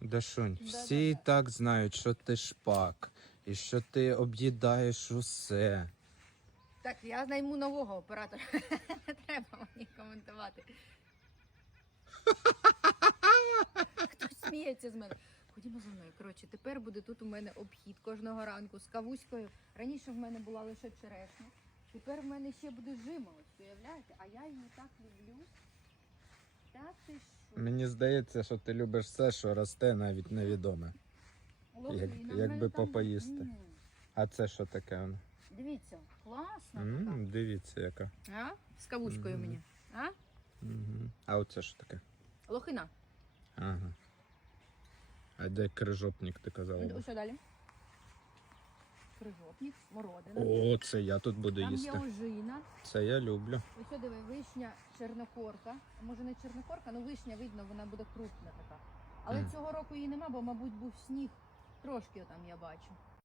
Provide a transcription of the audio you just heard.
Дашунь, всі і так знають, що ти шпак, і що ти об'їдаєш усе. Так, я найму нового оператора. Не треба мені коментувати. Хтось сміється з мене. Ходімо за мною. Коротше, тепер буде тут у мене обхід кожного ранку з кавуською. Раніше в мене була лише черешня. Тепер в мене ще буде жимолость, уявляєте? А я її так люблю. Мені здається, що ти любиш все, що росте, навіть невідоме. Лохина, як- якби там- попоїсти. М, А це що таке воно? Дивіться, класно М. Дивіться, яка. А? З кавучкою Мгм. мені. А? Угу. А оце що таке? Лохина. Ага. А де крижопник, ти казала? Ну. Що далі? Крижопник, смородина. О, це я тут буду Там є їсти. ожина. Це я люблю. Ось диви, вишня чернокорка. Може не чернокорка, але вишня видно, вона буде крупна така. Але Мгм. цього року її нема, бо, мабуть, був сніг. Трошки там я бачу.